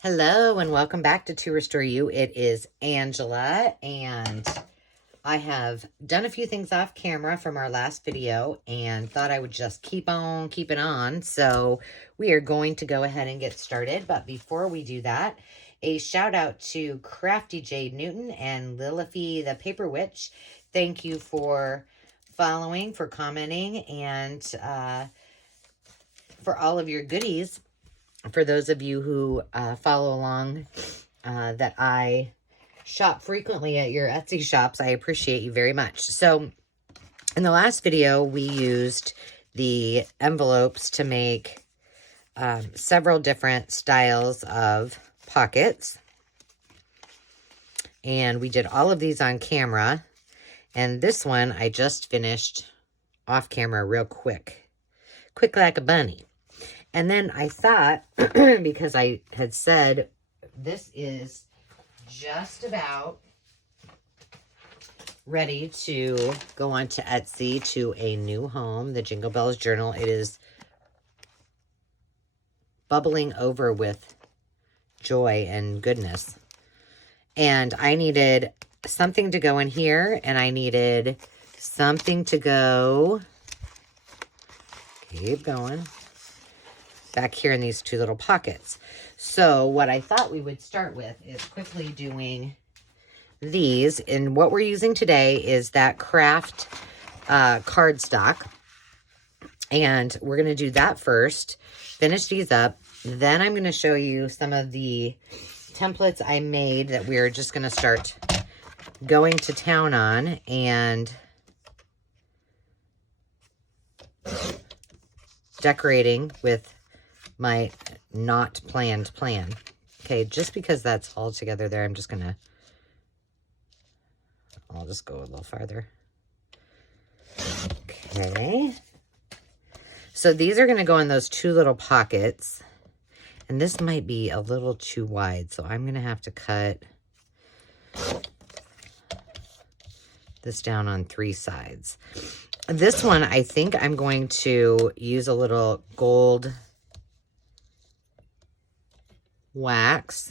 Hello and welcome back to Restore You. It is Angela, and I have done a few things off camera from our last video and thought I would just keep on keeping on. So we are going to go ahead and get started. But before we do that, a shout out to Crafty Jade Newton and Lilify the Paper Witch. Thank you for following, for commenting, and for all of your goodies. For those of you who follow along, that I shop frequently at your Etsy shops, I appreciate you very much. So in the last video, we used the envelopes to make several different styles of pockets. And we did all of these on camera. And this one I just finished off camera real quick. Quick like a bunny. And then I thought, because I had said this is just about ready to go on to Etsy to a new home, the Jingle Bells Journal. It is bubbling over with joy and goodness. And I needed something to go in here, and I needed something to go, keep going, back here in these two little pockets. So what I thought we would start with is quickly doing these. And what we're using today is that craft cardstock. And we're going to do that first, finish these up. Then I'm going to show you some of the templates I made that we're just going to start going to town on and decorating with my not planned plan. Okay, just because that's all together there, I'm just gonna, I'll just go a little farther. Okay. So these are gonna go in those two little pockets. And this might be a little too wide, so I'm gonna have to cut this down on 3 sides. This one, I think I'm going to use a little gold wax.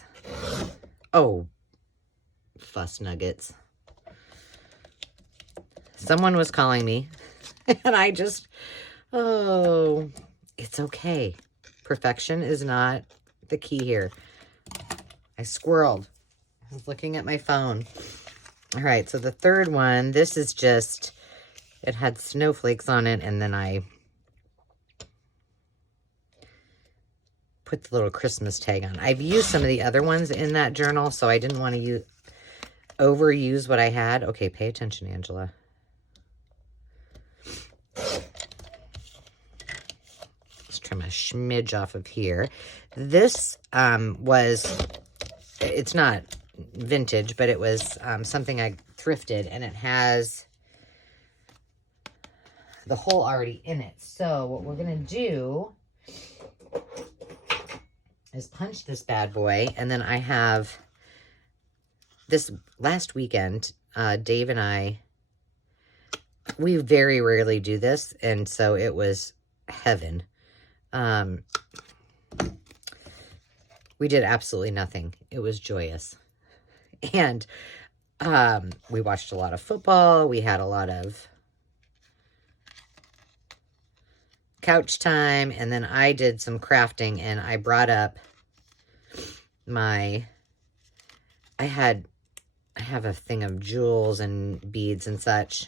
Oh, fuss nuggets. Someone was calling me and I just, oh, it's okay. Perfection is not the key here. I squirreled. I was looking at my phone. All right, so the third one, this is just, it had snowflakes on it, and then I put the little Christmas tag on. I've used some of the other ones in that journal, so I didn't want to overuse what I had. Okay, pay attention, Angela. Let's trim a smidge off of here. This it's not vintage, but it was something I thrifted, and it has the hole already in it. So what we're going to do is punch this bad boy. And then I have this last weekend, Dave and I, we very rarely do this. And so it was heaven. We did absolutely nothing. It was joyous. And we watched a lot of football. We had a lot of couch time, and then I did some crafting, and I brought up I have a thing of jewels and beads and such,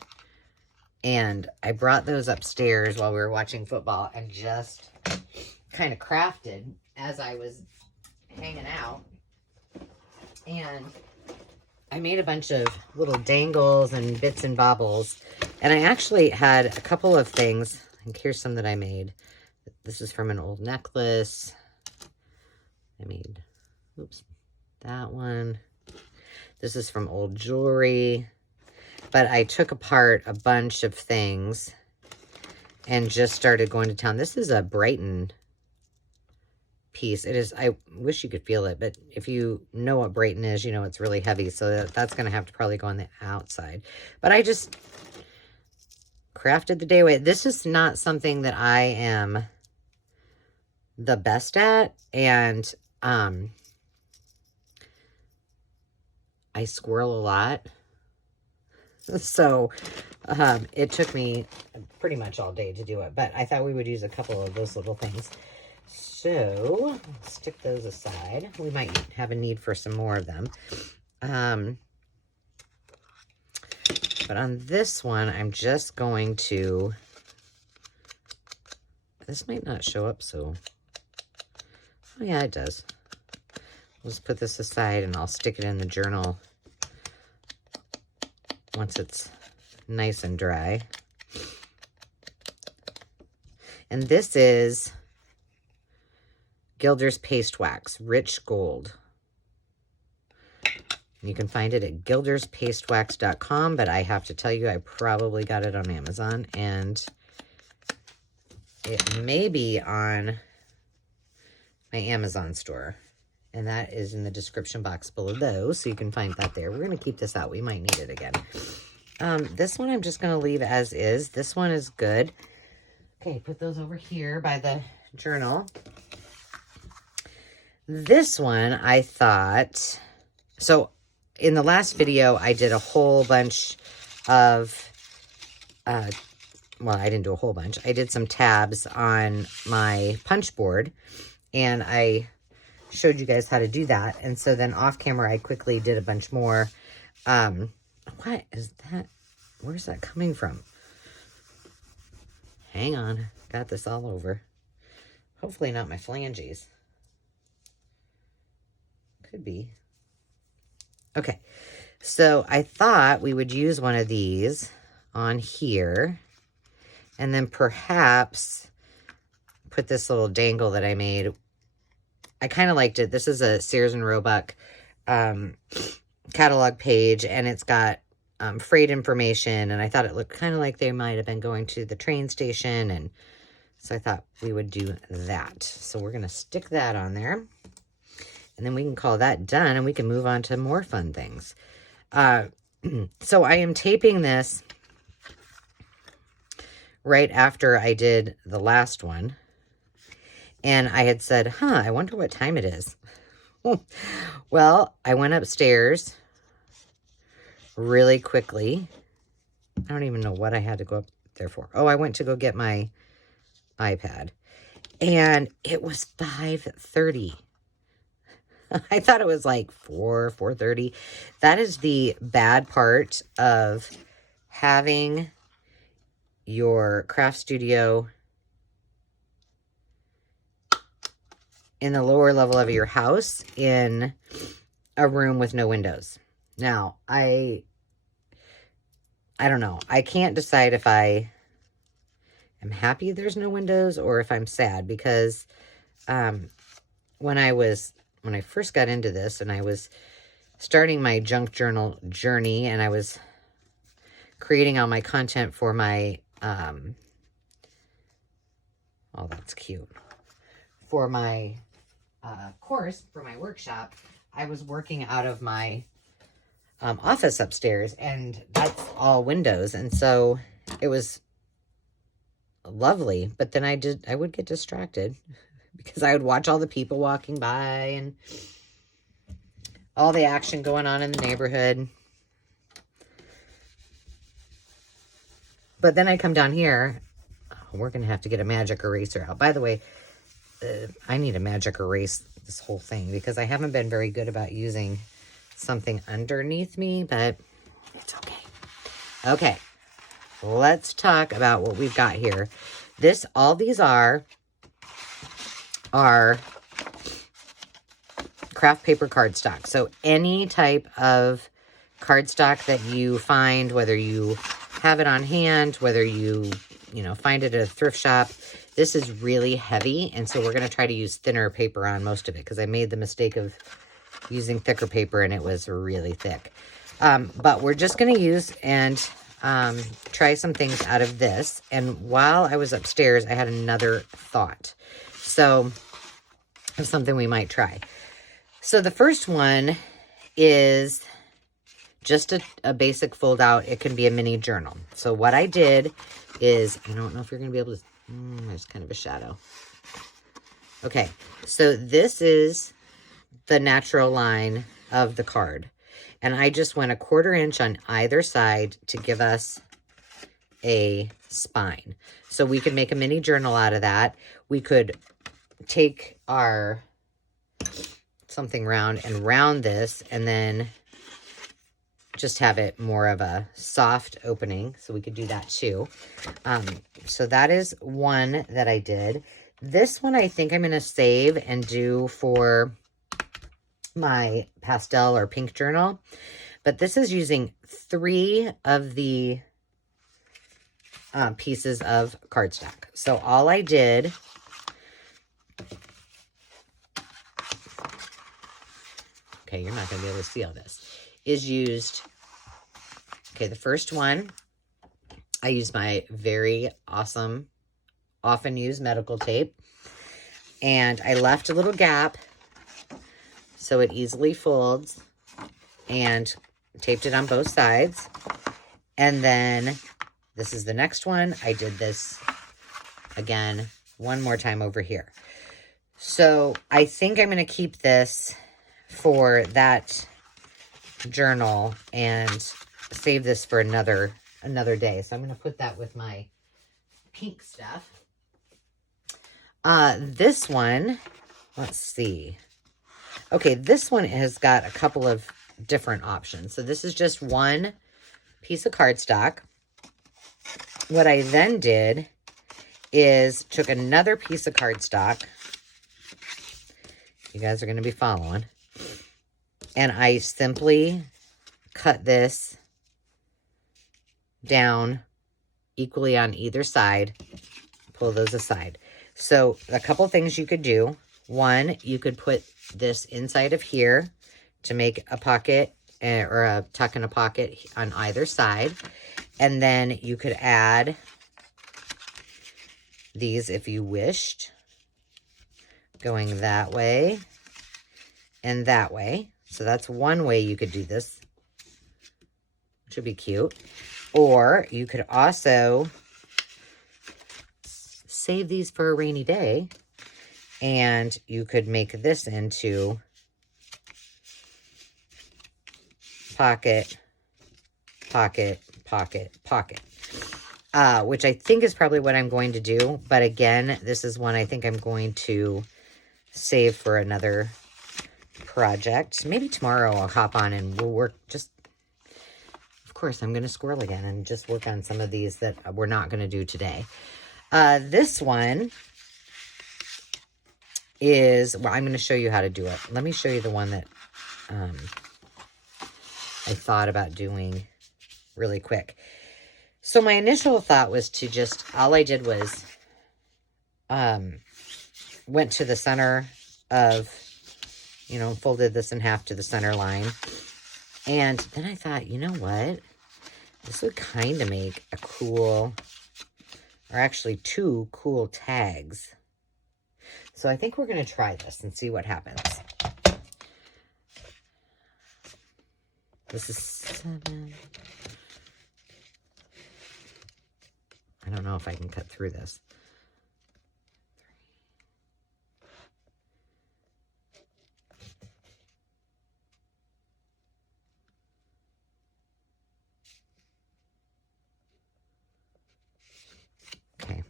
and I brought those upstairs while we were watching football and just kind of crafted as I was hanging out. And I made a bunch of little dangles and bits and bobbles, and I actually had a couple of things. I think here's some that I made. This is from an old necklace. I made, oops, that one. This is from old jewelry. But I took apart a bunch of things and just started going to town. This is a Brighton piece. It is, I wish you could feel it, but if you know what Brighton is, you know it's really heavy. So that's going to have to probably go on the outside. But I just crafted the day away. This is not something that I am the best at, and I squirrel a lot. So it took me pretty much all day to do it, but I thought we would use a couple of those little things. So stick those aside. We might have a need for some more of them. But on this one, I'm just going to, this might not show up so, oh yeah, it does. Let's put this aside and I'll stick it in the journal once it's nice and dry. And this is Gilder's Paste Wax, Rich Gold. You can find it at gilderspastewax.com, but I have to tell you, I probably got it on Amazon, and it may be on my Amazon store, and that is in the description box below, so you can find that there. We're going to keep this out. We might need it again. This one I'm just going to leave as is. This one is good. Okay, put those over here by the journal. This one, I thought, so in the last video, I did a whole bunch of, well, I didn't do a whole bunch. I did some tabs on my punch board, and I showed you guys how to do that. And so then off camera, I quickly did a bunch more. What is that? Where's that coming from? Hang on. Got this all over. Hopefully not my flanges. Could be. Okay, so I thought we would use one of these on here and then perhaps put this little dangle that I made. I kind of liked it. This is a Sears and Roebuck catalog page, and it's got freight information, and I thought it looked kind of like they might have been going to the train station, and so I thought we would do that. So we're going to stick that on there. And then we can call that done, and we can move on to more fun things. So I am taping this right after I did the last one. And I had said, I wonder what time it is. Well, I went upstairs really quickly. I don't even know what I had to go up there for. Oh, I went to go get my iPad. And it was 5:30. I thought it was like 4:30. That is the bad part of having your craft studio in the lower level of your house in a room with no windows. Now, I don't know. I can't decide if I am happy there's no windows or if I'm sad, because when I first got into this and I was starting my junk journal journey and I was creating all my content for my, oh, that's cute, for my course, for my workshop, I was working out of my office upstairs, and that's all windows. And so it was lovely, but then I would get distracted because I would watch all the people walking by and all the action going on in the neighborhood. But then I come down here. Oh, we're going to have to get a magic eraser out. By the way, I need a magic erase this whole thing because I haven't been very good about using something underneath me, but it's okay. Okay, let's talk about what we've got here. All these are craft paper cardstock. So any type of cardstock that you find, whether you have it on hand, whether you find it at a thrift shop, this is really heavy. And so we're going to try to use thinner paper on most of it because I made the mistake of using thicker paper and it was really thick. But we're just going to use and try some things out of this. And while I was upstairs, I had another thought. So of something we might try. So the first one is just a basic fold out. It can be a mini journal. So what I did is, I don't know if you're going to be able to, there's kind of a shadow. Okay, so this is the natural line of the card. And I just went 1/4 inch on either side to give us a spine. So we could make a mini journal out of that. We could take our something round and round this and then just have it more of a soft opening. So we could do that too. So that is one that I did. This one I think I'm going to save and do for my pastel or pink journal. But this is using 3 of the pieces of cardstock. So all I did, okay, you're not going to be able to see all this, is used, okay, the first one, I used my very awesome, often used medical tape, and I left a little gap so it easily folds, and taped it on both sides. And then this is the next one. I did this again one more time over here. So I think I'm going to keep this for that journal and save this for another day. So I'm going to put that with my pink stuff. This one, let's see. Okay, this one has got a couple of different options. So this is just one piece of cardstock. What I then did is took another piece of cardstock. You guys are going to be following. And I simply cut this down equally on either side. Pull those aside. So a couple things you could do. One, you could put this inside of here to make a pocket or a tuck in a pocket on either side. And then you could add these if you wished, going that way and that way. So that's one way you could do this, which would be cute. Or you could also save these for a rainy day, and you could make this into pocket, pocket, pocket, pocket, which I think is probably what I'm going to do. But again, this is one I think I'm going to save for another project. Maybe tomorrow I'll hop on and we'll work just, of course, I'm going to squirrel again and just work on some of these that we're not going to do today. This one is, well, I'm going to show you how to do it. Let me show you the one that I thought about doing really quick. So my initial thought was to just, all I did was went to the center of, you know, folded this in half to the center line. And then I thought, you know what? This would kind of make a cool, or actually 2 cool tags. So I think we're going to try this and see what happens. This is 7. I don't know if I can cut through this. Okay.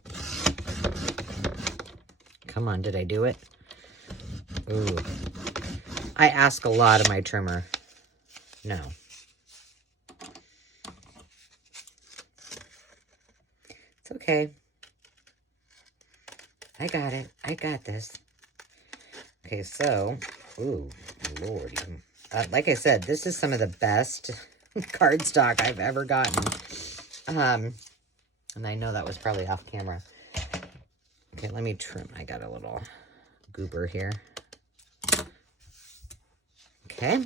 Come on, did I do it? Ooh. I ask a lot of my trimmer. No. It's okay. I got it. I got this. Okay, so, ooh, Lord. Like I said, this is some of the best cardstock I've ever gotten. And I know that was probably off camera. Okay, let me trim. I got a little goober here. Okay.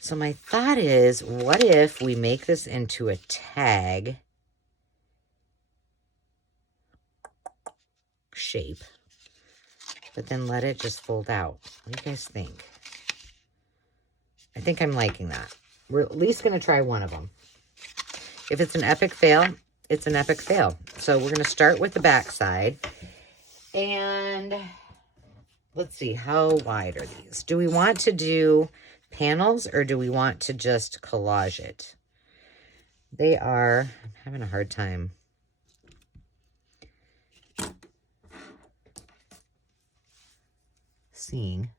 So my thought is, what if we make this into a tag shape, but then let it just fold out? What do you guys think? I think I'm liking that. We're at least going to try one of them. If it's an epic fail, it's an epic fail. So we're going to start with the back side. And let's see, how wide are these? Do we want to do panels, or do we want to just collage it? They are, I'm having a hard time. Seeing.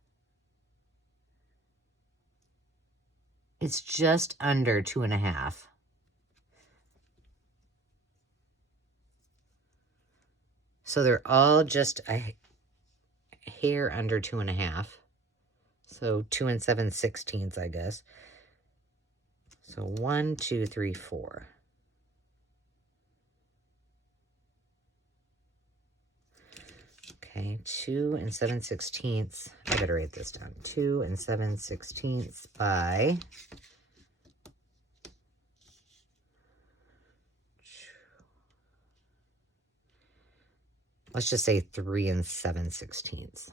It's just under 2.5. So they're all just a hair under 2.5. So 2 7/16, I guess. So 1, 2, 3, 4. Okay, 2 7/16. I better write this down. 2 7/16 by 3 7/16.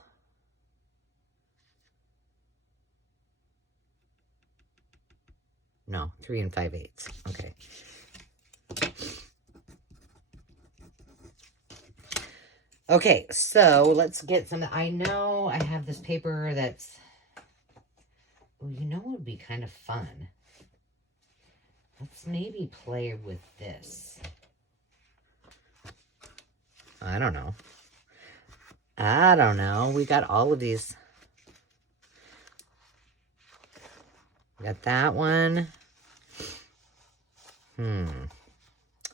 No, 3 5/8. Okay. Okay, so let's get some. I know I have this paper that's, well, you know what would be kind of fun? Let's maybe play with this. I don't know. We got all of these. We got that one.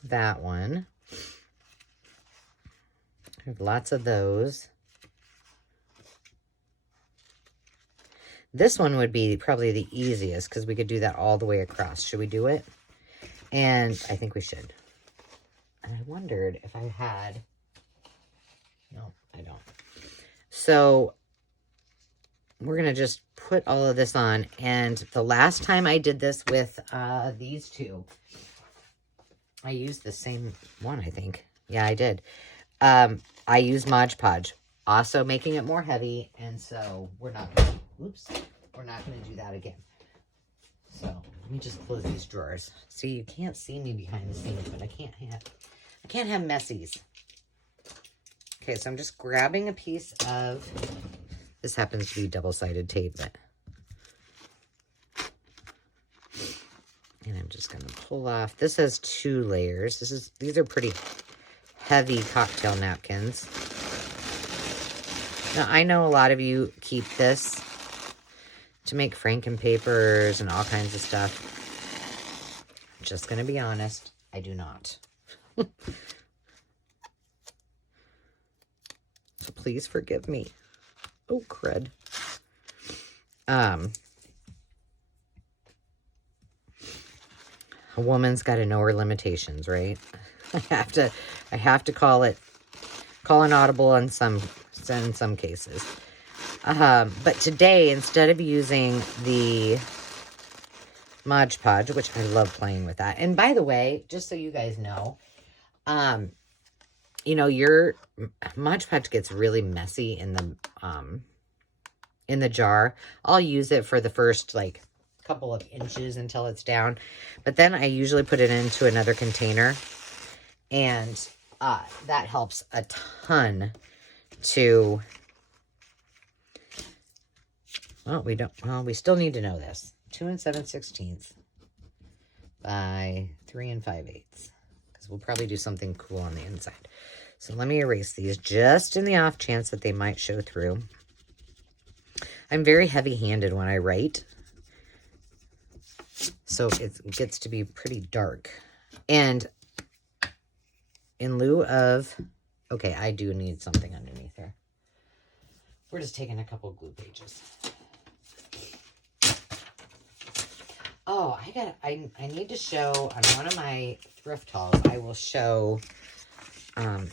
That one. I have lots of those. This one would be probably the easiest because we could do that all the way across. Should we do it? And I think we should. And I wondered if I had... No, I don't. So we're going to just put all of this on. And the last time I did this with these two, I used the same one, I think. Yeah, I did. I used Mod Podge, also making it more heavy. And so we're not going to do that again. So let me just close these drawers. See, you can't see me behind the scenes, but I can't have messies. Okay, so I'm just grabbing a piece of, this happens to be double-sided tape, but, and I'm just going to pull off. This has 2 layers. These are pretty heavy cocktail napkins. Now, I know a lot of you keep this to make Frankenpapers and all kinds of stuff. I'm just going to be honest, I do not. So please forgive me. Oh, crud. A woman's got to know her limitations, right? I have to call an audible in some cases. But today, instead of using the Mod Podge, which I love playing with that. And by the way, just so you guys know, you know, your Mod Podge gets really messy in the jar. I'll use it for the first, like, couple of inches until it's down. But then I usually put it into another container. And that helps a ton to... Well, we still need to know this. 2 7/16 by 3 5/8. Because we'll probably do something cool on the inside. So let me erase these just in the off chance that they might show through. I'm very heavy-handed when I write. So it gets to be pretty dark. And in lieu of... Okay, I do need something underneath here. We're just taking a couple of glue pages. Oh, I need to show on one of my thrift hauls, I will show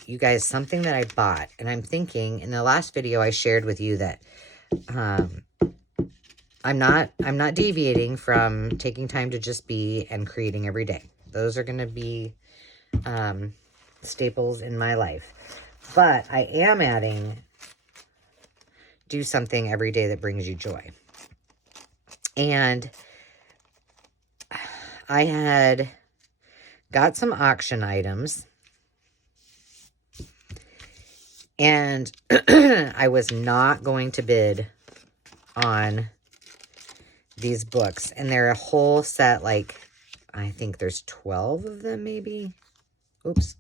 you guys something that I bought. And I'm thinking, in the last video I shared with you that I'm not deviating from taking time to just be and creating every day. Those are going to be staples in my life. But I am adding, do something every day that brings you joy. And I had got some auction items. And I was not going to bid on these books, and they're a whole set, like, I think there's 12 of them, maybe. Oops.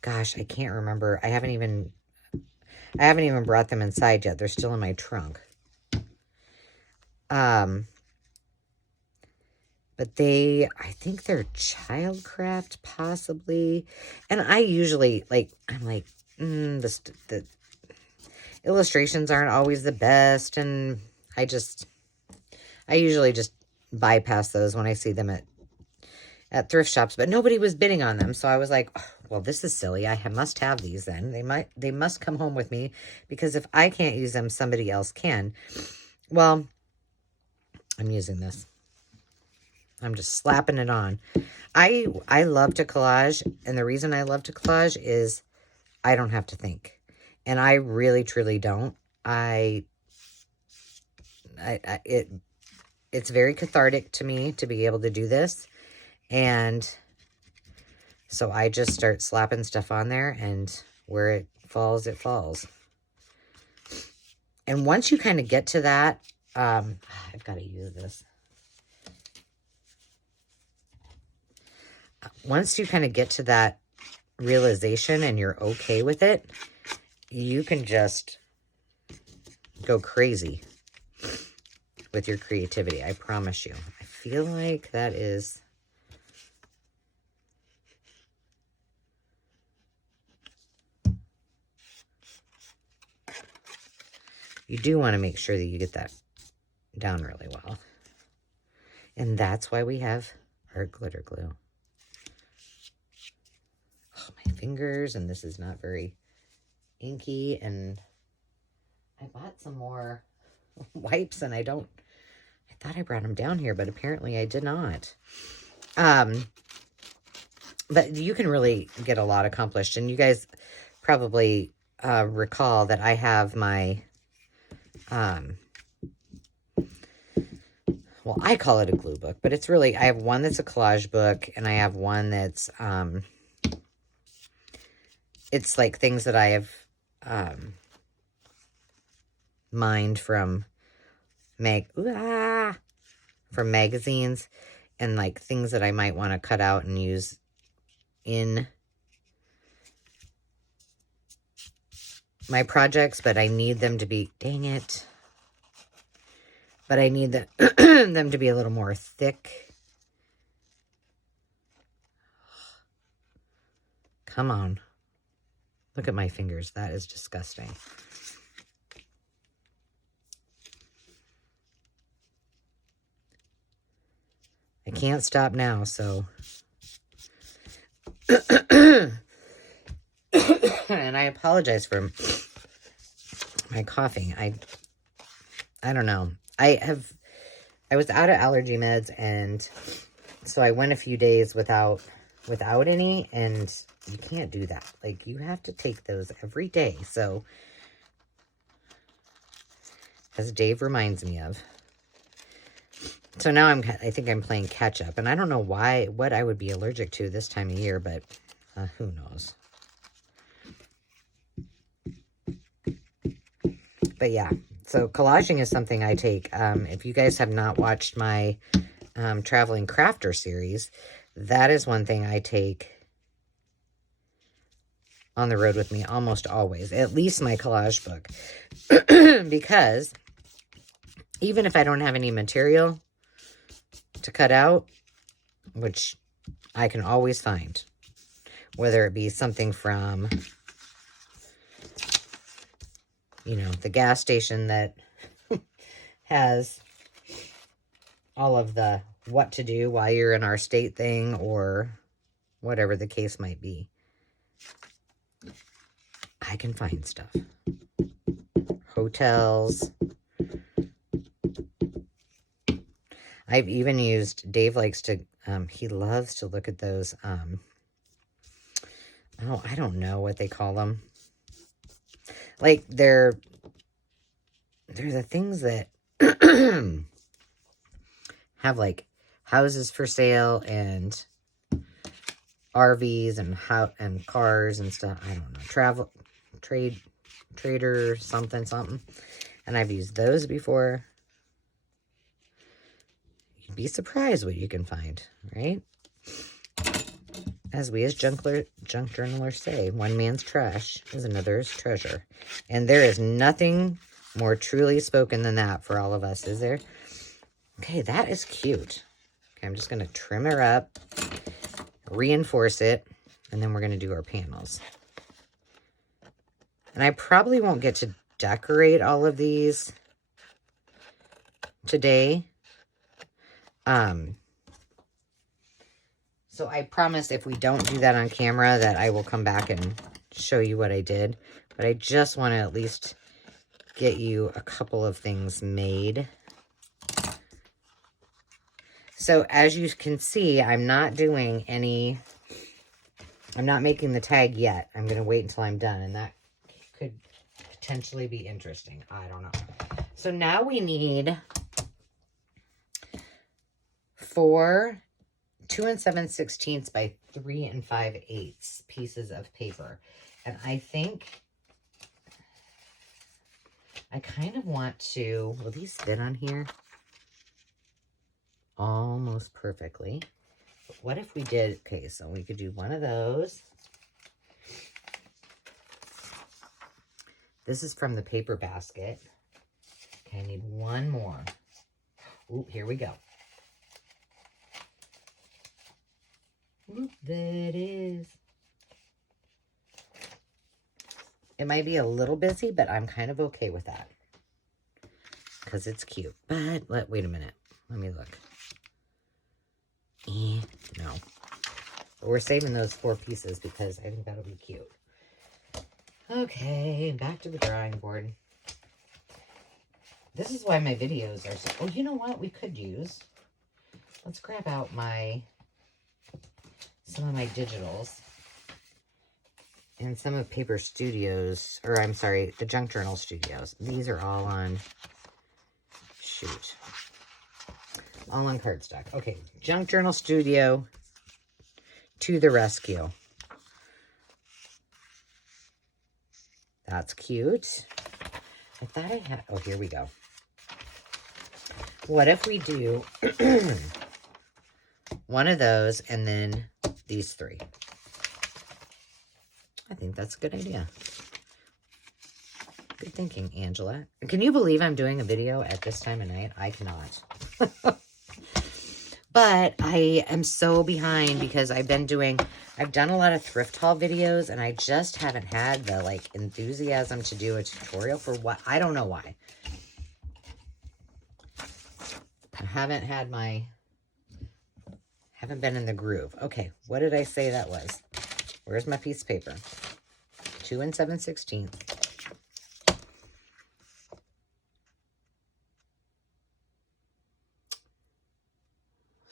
Gosh, I can't remember. I haven't even brought them inside yet. They're still in my trunk. But I think they're Childcraft, possibly. And I usually, like, I'm like, the illustrations aren't always the best, and I usually just bypass those when I see them at thrift shops, but nobody was bidding on them. So I was like, oh, well, this is silly. I must have these then. They must come home with me, because if I can't use them, somebody else can. Well, I'm using this. I'm just slapping it on. I love to collage, and the reason I love to collage is I don't have to think. And I really, truly don't. It's very cathartic to me to be able to do this. And so I just start slapping stuff on there, and where it falls, it falls. And once you kind of get to that, I've got to use this. Once you kind of get to that realization and you're okay with it, you can just go crazy with your creativity. I promise you. I feel like that is... You do want to make sure that you get that down really well. And that's why we have our glitter glue. Oh, my fingers, and this is not very inky. And I bought some more wipes, and I thought I brought them down here, but apparently I did not. But you can really get a lot accomplished. And you guys probably recall that I have my... well, I call it a glue book, but it's really, I have one that's a collage book, and I have one that's, it's like things that I have, mined from magazines, and like things that I might want to cut out and use in my projects, but I need them to be, dang it, but I need them to be a little more thick. Come on. Look at my fingers. That is disgusting. I can't stop now, so. And I apologize for my coughing. I don't know. I was out of allergy meds, and so I went a few days without any, and you can't do that. Like, you have to take those every day. So, as Dave reminds me of. So now I think I'm playing catch up, and I don't know what I would be allergic to this time of year, but who knows. But yeah, so collaging is something I take. If you guys have not watched my Traveling Crafter series, that is one thing I take on the road with me almost always. At least my collage book. Because even if I don't have any material to cut out, which I can always find, whether it be something from... you know, the gas station that has all of the what to do while you're in our state thing, or whatever the case might be. I can find stuff. Hotels. I've even used, Dave likes to, he loves to look at those, I don't know what they call them. Like, they're the things that have, like, houses for sale and RVs and cars and stuff. I don't know. Trader, something. And I've used those before. You'd be surprised what you can find, right? As we as junk journalers say, one man's trash is another's treasure. And there is nothing more truly spoken than that for all of us, is there? Okay, that is cute. Okay, I'm just going to trim her up, reinforce it, and then we're going to do our panels. And I probably won't get to decorate all of these today. So I promise if we don't do that on camera that I will come back and show you what I did. But I just want to at least get you a couple of things made. So as you can see, I'm not doing any, I'm not making the tag yet. I'm going to wait until I'm done, and that could potentially be interesting. I don't know. So now we need 4 2 7/16 by 3 5/8 pieces of paper. And I think I kind of want to, will these fit on here? Almost perfectly. But what if we did, okay, so we could do one of those. This is from the paper basket. Okay, I need one more. Ooh, here we go. Oop, there it is. It might be a little busy, but I'm kind of okay with that. Because it's cute. But, wait a minute. Let me look. No. But we're saving those 4 pieces because I think that'll be cute. Okay, back to the drawing board. This is why my videos are so... Oh, you know what we could use? Let's grab out some of my digitals and some of Paper Studios, or I'm sorry, the Junk Journal Studios. These are all on, shoot, all on cardstock. Okay, Junk Journal Studio to the rescue. That's cute. I thought I had, oh, here we go. What if we do one of those and then these 3? I think that's a good idea. Good thinking, Angela. Can you believe I'm doing a video at this time of night? I cannot. But I am so behind because I've done a lot of thrift haul videos and I just haven't had the enthusiasm to do a tutorial for what, I don't know why. I haven't been in the groove. Okay, what did I say that was? Where's my piece of paper? 2 7/16.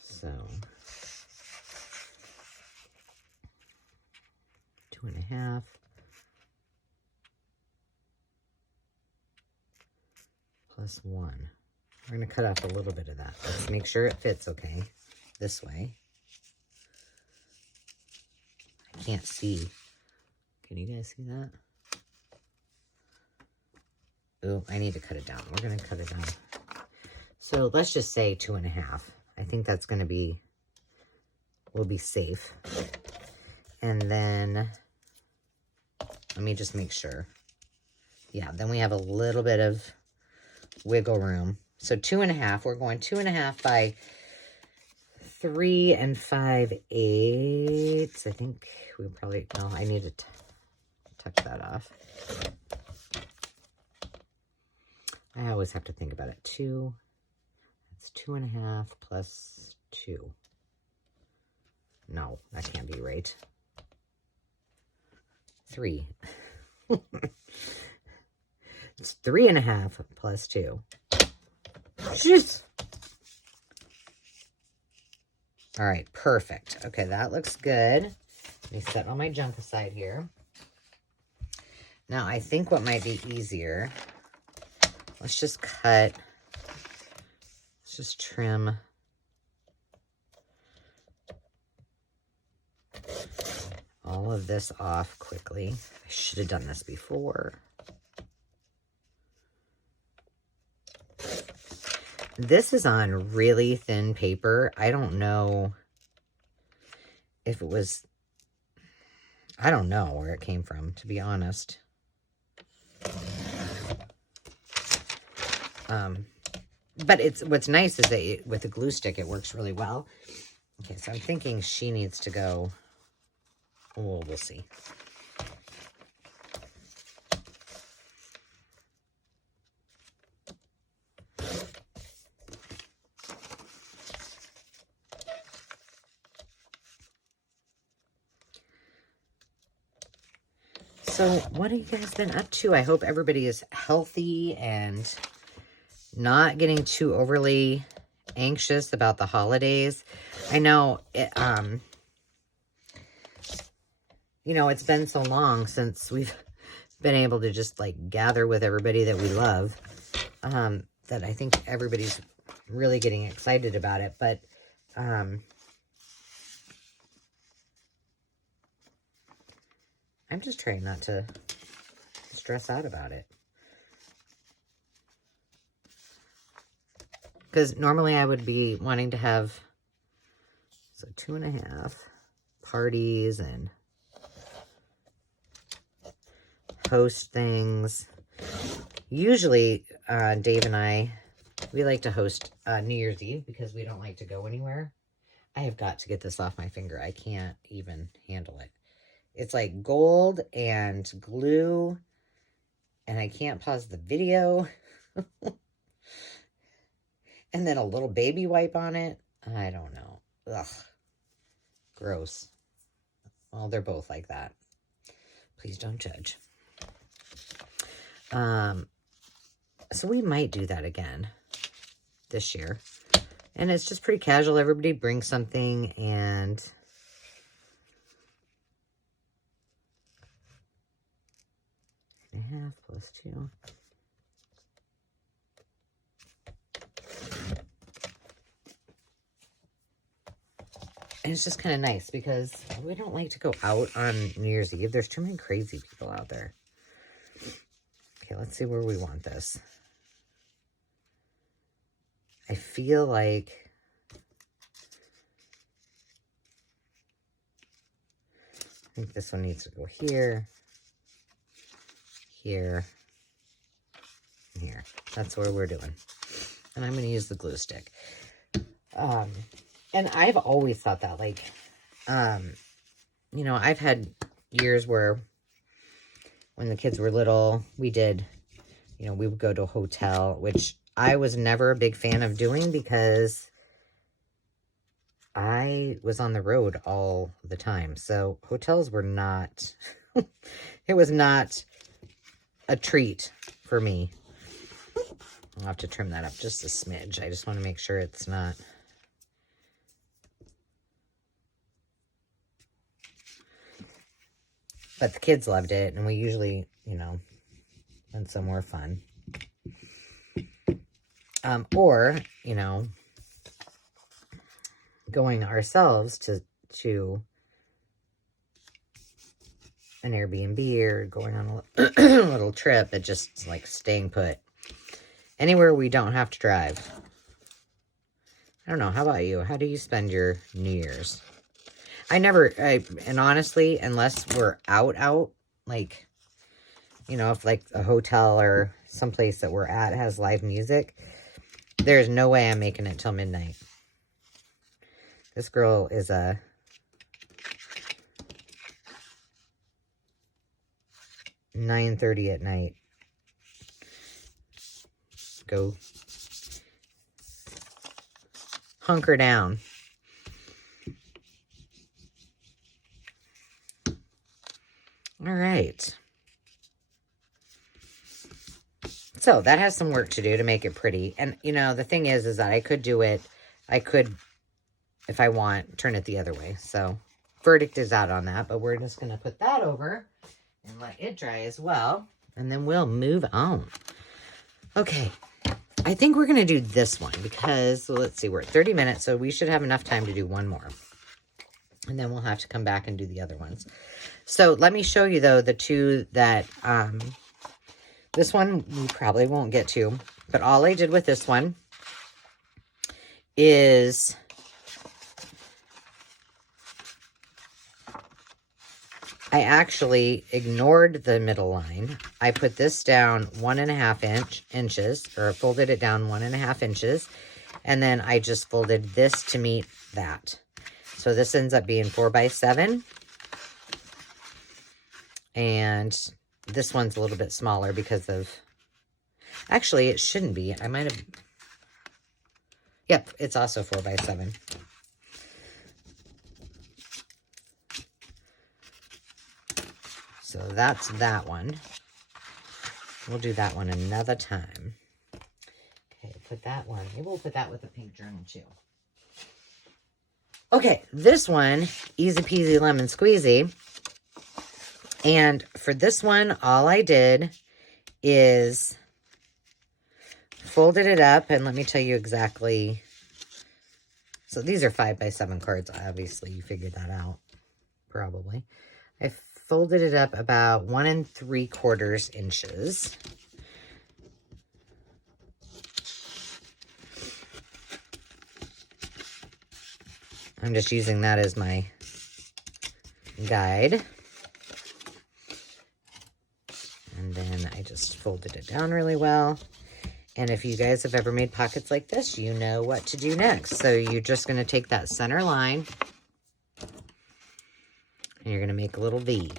So 2 1/2 plus 1. We're going to cut off a little bit of that. Let's make sure it fits okay. This way. I can't see. Can you guys see that? Oh, I need to cut it down. We're going to cut it down. So let's just say 2 1/2. I think that's going to be, will be safe. And then, let me just make sure. Yeah, then we have a little bit of wiggle room. So 2 1/2, we're going 2 1/2 by 3 5/8. I think we probably, no, I need to tuck that off. I always have to think about it. 2, that's 2 1/2 plus 2. No, that can't be right. 3. It's 3 1/2 plus 2. Jeez. All right, perfect. Okay, that looks good. Let me set all my junk aside here. Now, I think what might be easier, let's just trim all of this off quickly. I should have done this before. This is on really thin paper. I don't know if it was, I don't know where it came from, to be honest. But what's nice is that with a glue stick, it works really well. Okay, so I'm thinking she needs to go. Oh, we'll see. So what have you guys been up to? I hope everybody is healthy and not getting too overly anxious about the holidays. I know it, you know, it's been so long since we've been able to just like gather with everybody that we love, that I think everybody's really getting excited about it. But I'm just trying not to stress out about it. Because normally I would be wanting to have, so 2.5 parties and host things. Usually, Dave and I, we like to host New Year's Eve because we don't like to go anywhere. I have got to get this off my finger. I can't even handle it. It's like gold and glue, and I can't pause the video. And then a little baby wipe on it. I don't know. Ugh. Gross. Well, they're both like that. Please don't judge. So we might do that again this year. And it's just pretty casual. Everybody brings something and... .5 plus 2. And it's just kind of nice because we don't like to go out on New Year's Eve. There's too many crazy people out there. Okay, let's see where we want this. I feel like I think this one needs to go here, here, and here. That's where we're doing. And I'm going to use the glue stick. And I've always thought that, like, you know, I've had years where when the kids were little, we did, you know, we would go to a hotel, which I was never a big fan of doing because I was on the road all the time. So hotels were not, it was not a treat for me. I'll have to trim that up just a smidge. I just want to make sure it's not. But the kids loved it, and we usually, you know, went somewhere fun. Or, you know, going ourselves to an Airbnb or going on a little trip that just, like, staying put. Anywhere we don't have to drive. I don't know. How about you? How do you spend your New Year's? And honestly, unless we're out, like, you know, if like a hotel or someplace that we're at has live music, there's no way I'm making it till midnight. This girl is a $9:30 at night. Go hunker down. All right. So that has some work to do to make it pretty. And, you know, the thing is that I could do it. I could, if I want, turn it the other way. So verdict is out on that. But we're just going to put that over and let it dry as well. And then we'll move on. Okay. I think we're going to do this one because, so let's see, we're at 30 minutes. So we should have enough time to do one more. And then we'll have to come back and do the other ones. So let me show you, though, the two that, this one we probably won't get to. But all I did with this one is I actually ignored the middle line. I put this down 1.5 inches, or folded it down 1.5 inches. And then I just folded this to meet that. So this ends up being 4x7. And this one's a little bit smaller because of, actually it shouldn't be. I might have, yep, it's also 4x7. So that's that one. We'll do that one another time. Okay, put that one. Maybe we'll put that with the pink journal too. Okay, this one, easy peasy lemon squeezy. And for this one, all I did is folded it up, and let me tell you exactly. So these are 5x7 cards. Obviously, you figured that out, probably. I folded it up about 1 3/4 inches. I'm just using that as my guide. And then I just folded it down really well. And if you guys have ever made pockets like this, you know what to do next. So you're just going to take that center line and you're going to make a little V.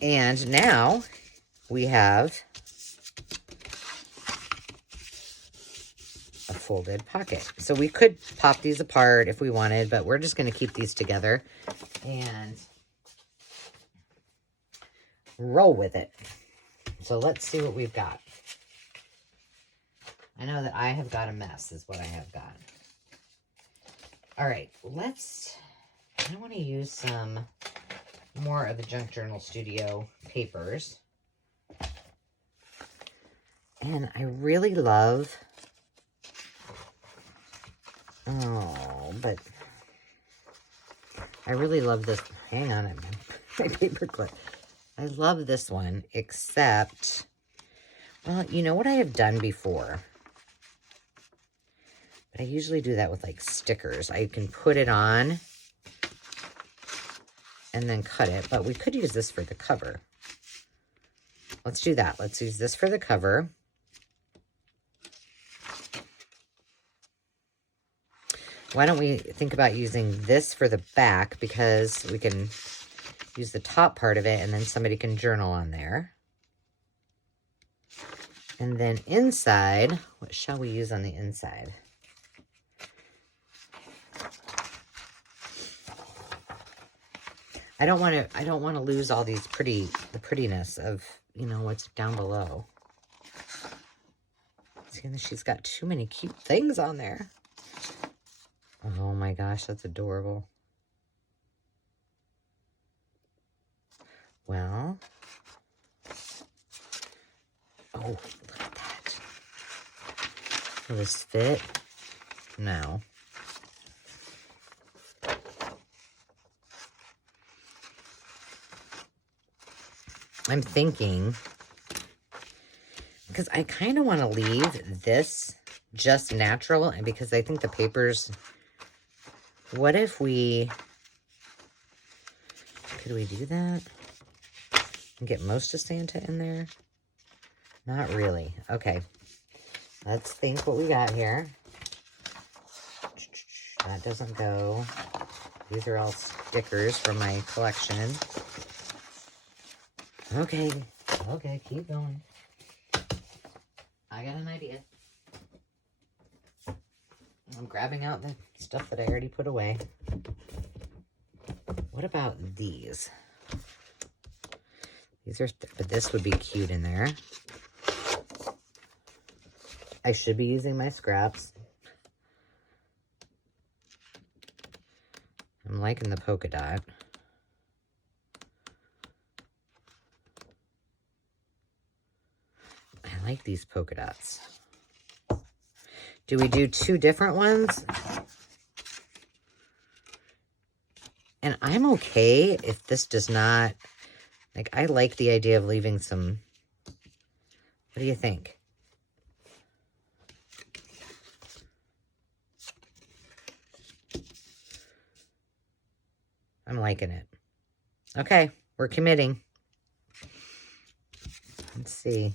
And now we have a folded pocket. So we could pop these apart if we wanted, but we're just going to keep these together and roll with it. So let's see what we've got. I know that I have got a mess is what I have got. All right, I want to use some more of the Junk Journal Studio papers. And I really love, but I really love this. Hang on, my paper clip. I love this one, except, well, you know what I have done before? But I usually do that with like stickers. I can put it on and then cut it, but we could use this for the cover. Let's do that. Let's use this for the cover. Why don't we think about using this for the back, because we can use the top part of it and then somebody can journal on there. And then inside, what shall we use on the inside? I don't want to lose all these the prettiness of, you know, what's down below. See, she's got too many cute things on there. Oh my gosh, that's adorable. Well, oh, look at that. Will this fit? No. I'm thinking, because I kind of want to leave this just natural, and because I think the papers, what if could we do that? And get most of Santa in there? Not really. Okay. Let's think what we got here. That doesn't go. These are all stickers from my collection. Okay, keep going. I got an idea. I'm grabbing out the stuff that I already put away. What about these? These are, but this would be cute in there. I should be using my scraps. I'm liking the polka dot. I like these polka dots. Do we do 2 different ones? And I'm okay if this does not, Like, I like the idea of leaving some... What do you think? I'm liking it. Okay, we're committing. Let's see.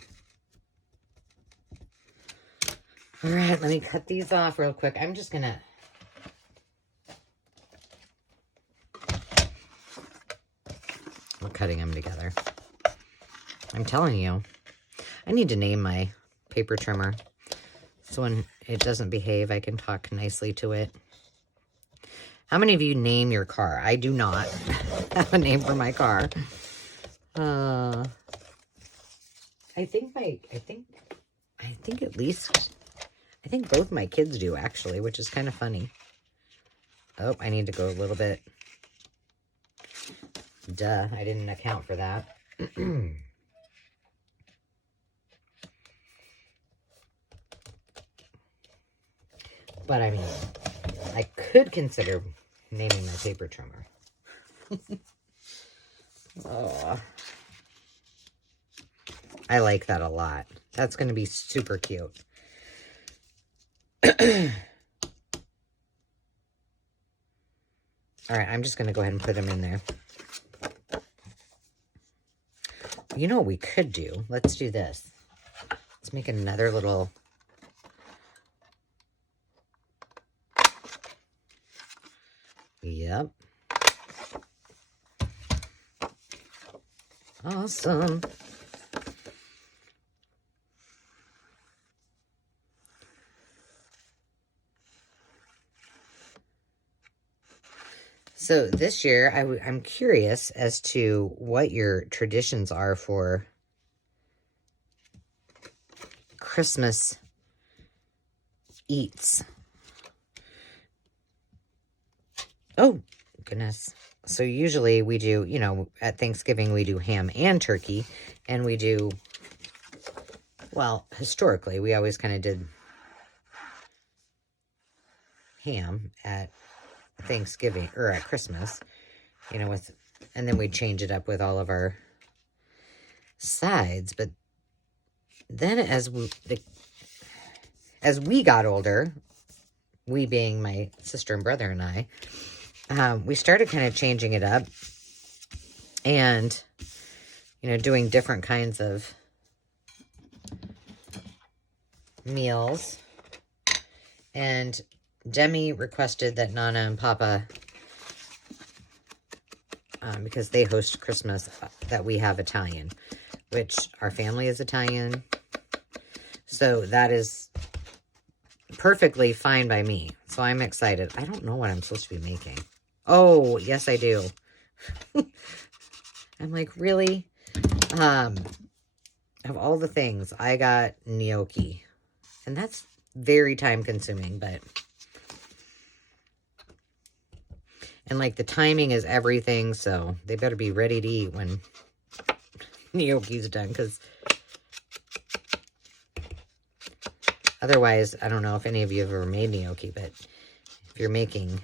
All right, let me cut these off real quick. I'm just gonna... We're cutting them together. I'm telling you. I need to name my paper trimmer. So when it doesn't behave, I can talk nicely to it. How many of you name your car? I do not have a name for my car. I think both my kids do, actually, which is kind of funny. Oh, I need to go a little bit. Duh, I didn't account for that. But I mean, I could consider naming my paper trimmer. Oh, I like that a lot. That's going to be super cute. All right, I'm just going to go ahead and put them in there. You know what we could do? Let's do this. Let's make another little... Yep. Awesome. So this year, I'm curious as to what your traditions are for Christmas eats. Oh, goodness. So usually we do, you know, at Thanksgiving we do ham and turkey. And we do, well, historically, we always kind of did ham at Thanksgiving, or at Christmas, you know, and then we'd change it up with all of our sides. But then as we got older, we being my sister and brother and I, we started kind of changing it up and, you know, doing different kinds of meals. And Demi requested that Nana and Papa, because they host Christmas, that we have Italian, which our family is Italian. So that is perfectly fine by me. So I'm excited. I don't know what I'm supposed to be making. Oh, yes, I do. I'm like, really? Of all the things, I got gnocchi. And that's very time consuming, but... And like the timing is everything, so they better be ready to eat when gnocchi's done, because otherwise, I don't know if any of you have ever made gnocchi, but if you're making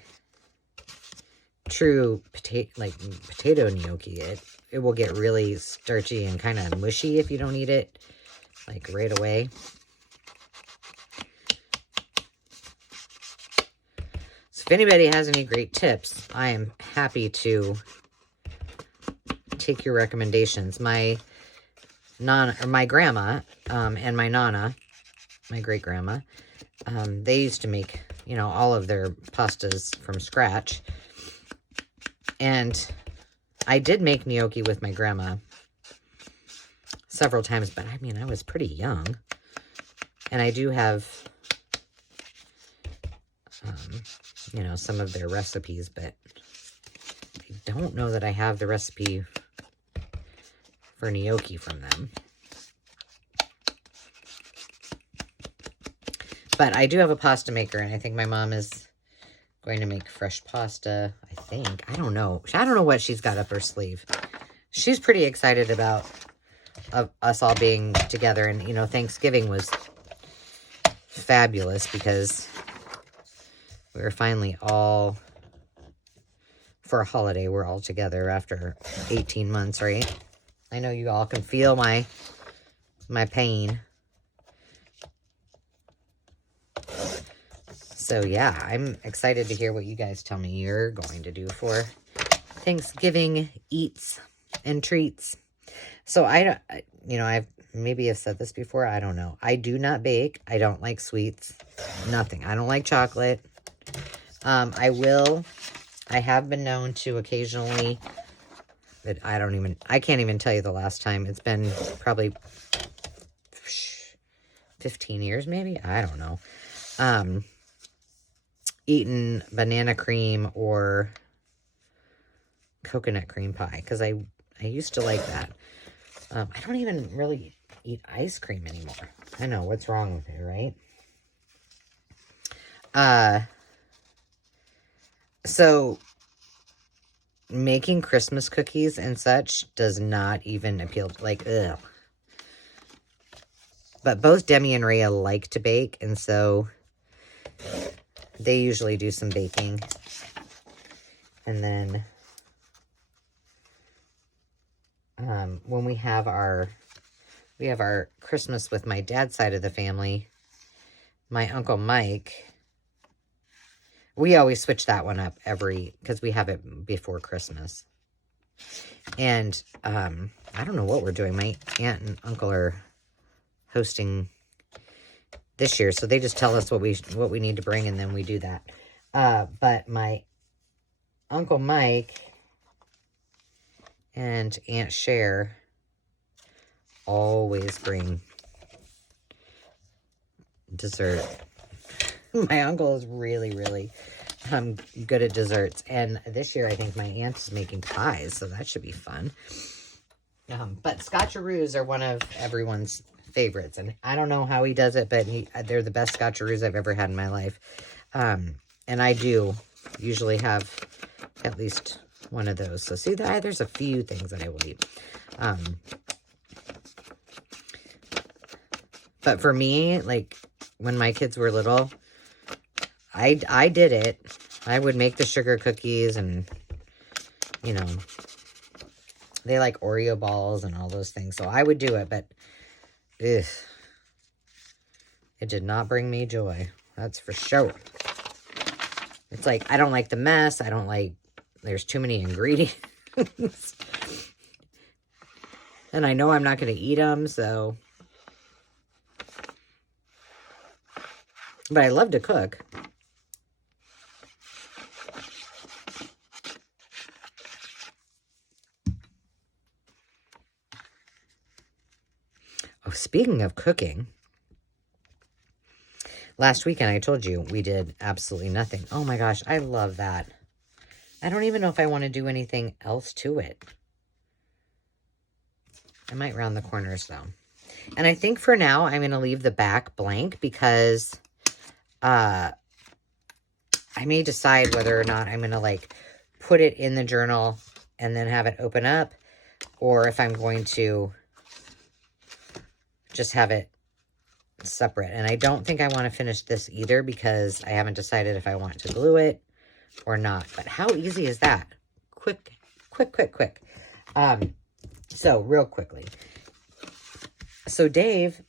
true potato gnocchi, it will get really starchy and kind of mushy if you don't eat it like right away. So if anybody has any great tips, I am happy to take your recommendations. My grandma and my nana, my great grandma, they used to make, you know, all of their pastas from scratch. And I did make gnocchi with my grandma several times, but I mean, I was pretty young. And I do have, you know, some of their recipes, but I don't know that I have the recipe for gnocchi from them. But I do have a pasta maker, and I think my mom is going to make fresh pasta, I think. I don't know. I don't know what she's got up her sleeve. She's pretty excited about us all being together. And, you know, Thanksgiving was fabulous because we were finally all, for a holiday, we're all together after 18 months, right? I know you all can feel my pain. So yeah, I'm excited to hear what you guys tell me you're going to do for Thanksgiving eats and treats. So maybe I've said this before. I don't know. I do not bake. I don't like sweets. Nothing. I don't like chocolate. I have been known to occasionally, but I can't even tell you the last time. It's been probably 15 years maybe. I don't know. Eaten banana cream or coconut cream pie, because I used to like that. I don't even really eat ice cream anymore. I know, what's wrong with it, right? So making Christmas cookies and such does not even appeal to, like, ugh. But both Demi and Rhea like to bake, and so they usually do some baking. And then when we have our Christmas with my dad's side of the family, my Uncle Mike, we always switch that one up because we have it before Christmas. And I don't know what we're doing. My aunt and uncle are hosting this year, so they just tell us what we need to bring, and then we do that. But my Uncle Mike and Aunt Cher always bring dessert. My uncle is really, really good at desserts. And this year, I think my aunt is making pies, so that should be fun. But Scotcheroos are one of everyone's favorites. And I don't know how he does it, but they're the best Scotcheroos I've ever had in my life. And I do usually have at least one of those. So see, there's a few things that I will eat. But for me, like, when my kids were little, I did it. I would make the sugar cookies, and, you know, they like Oreo balls and all those things. So I would do it, but ugh, it did not bring me joy. That's for sure. It's like, I don't like the mess. I don't like, there's too many ingredients. And I know I'm not going to eat them, so. But I love to cook. Oh, speaking of cooking, last weekend I told you we did absolutely nothing. Oh my gosh, I love that. I don't even know if I want to do anything else to it. I might round the corners though. And I think for now I'm going to leave the back blank, because I may decide whether or not I'm going to, like, put it in the journal and then have it open up, or if I'm going to just have it separate. And I don't think I want to finish this either, because I haven't decided if I want to glue it or not. But how easy is that? Quick. So real quickly. So Dave,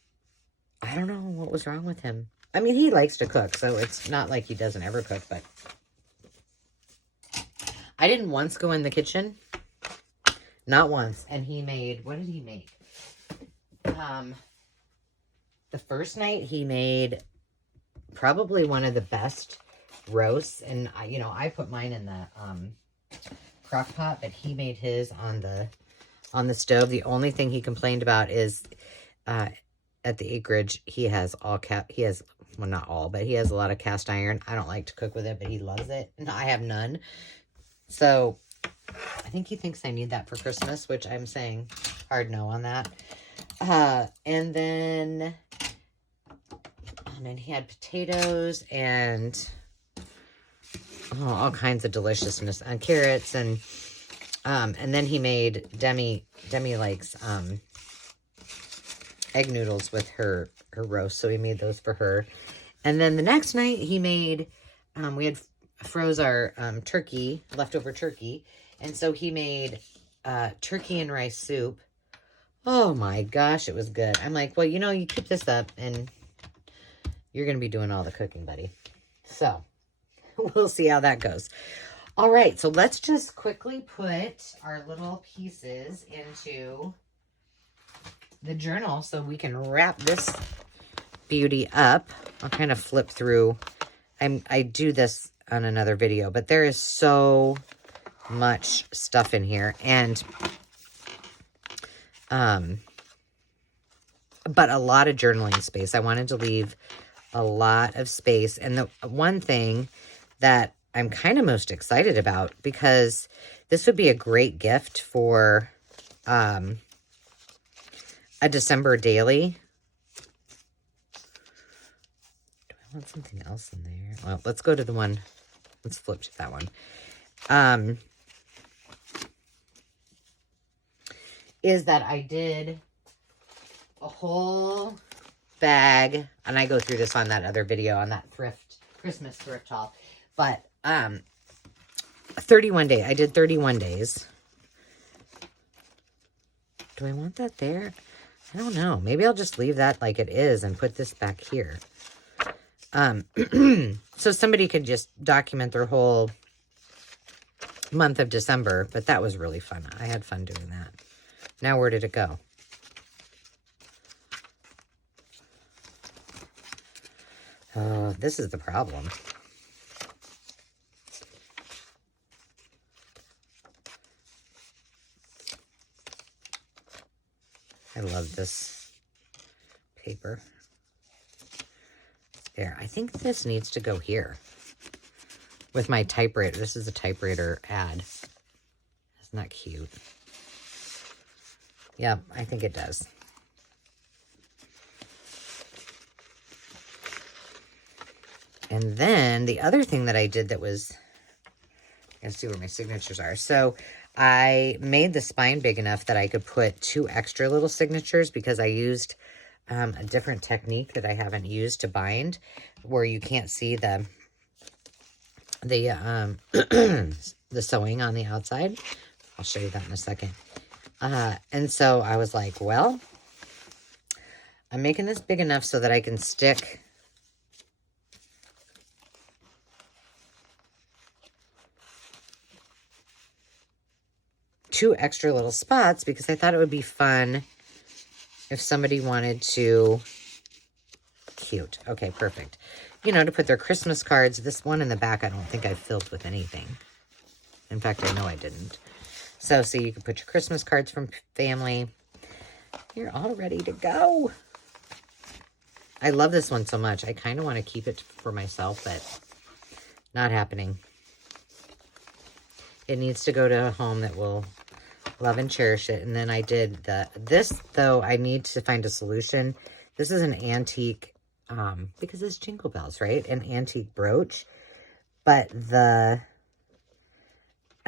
I don't know what was wrong with him. I mean, he likes to cook, so it's not like he doesn't ever cook, but I didn't once go in the kitchen. Not once. And he made, what did he make? The first night he made probably one of the best roasts. And I put mine in the crock pot, but he made his on the stove. The only thing he complained about is at the acreage, he has well, not all, but he has a lot of cast iron. I don't like to cook with it, but he loves it. And I have none. So I think he thinks I need that for Christmas, which I'm saying hard no on that. And then he had potatoes and all kinds of deliciousness, and carrots, and then he made Demi likes egg noodles with her roast, so he made those for her. And then the next night he made, we had froze our leftover turkey, and so he made turkey and rice soup Oh my gosh, it was good. I'm like, well, you know, you keep this up and you're going to be doing all the cooking, buddy. So we'll see how that goes. All right, so let's just quickly put our little pieces into the journal so we can wrap this beauty up. I'll kind of flip through. I do this on another video, but there is so much stuff in here, and but a lot of journaling space. I wanted to leave a lot of space, and the one thing that I'm kind of most excited about, because this would be a great gift for a December daily. Do I want something else in there? Well, let's go to the one. Let's flip to that one. Is that I did a whole bag, and I go through this on that other video, on that Christmas thrift haul, but 31 day. I did 31 days. Do I want that there? I don't know. Maybe I'll just leave that like it is and put this back here. So somebody could just document their whole month of December, but that was really fun. I had fun doing that. Now, where did it go? This is the problem. I love this paper. There, I think this needs to go here with my typewriter. This is a typewriter ad. Isn't that cute? Yeah, I think it does. And then the other thing that I did that was, let's see where my signatures are. So I made the spine big enough that I could put 2 extra little signatures, because I used a different technique that I haven't used to bind, where you can't see the sewing on the outside. I'll show you that in a second. And so I was like, well, I'm making this big enough so that I can stick two extra little spots, because I thought it would be fun if somebody wanted to, cute. Okay, perfect. You know, to put their Christmas cards. This one in the back, I don't think I filled with anything. In fact, I know I didn't. So you can put your Christmas cards from family. You're all ready to go. I love this one so much. I kind of want to keep it for myself, but not happening. It needs to go to a home that will love and cherish it. And then I did this, though, I need to find a solution. This is an antique, because it's Jingle Bells, right? An antique brooch. But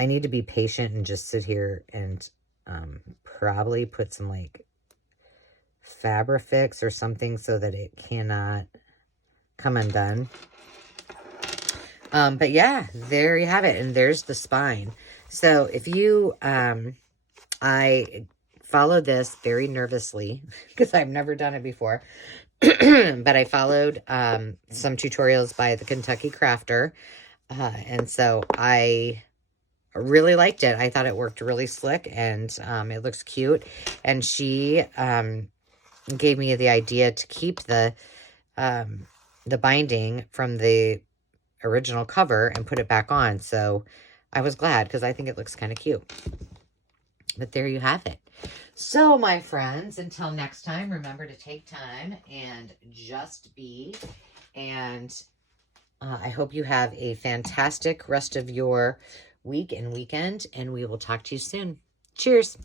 I need to be patient and just sit here and probably put some, like, Fabrifix or something so that it cannot come undone. But yeah, there you have it. And there's the spine. So if you, I followed this very nervously because I've never done it before. But I followed some tutorials by the Kentucky Crafter. And so I really liked it. I thought it worked really slick, and it looks cute. And she gave me the idea to keep the binding from the original cover and put it back on. So I was glad, because I think it looks kind of cute. But there you have it. So, my friends, until next time, remember to take time and just be. And I hope you have a fantastic rest of your week and weekend, and we will talk to you soon. Cheers.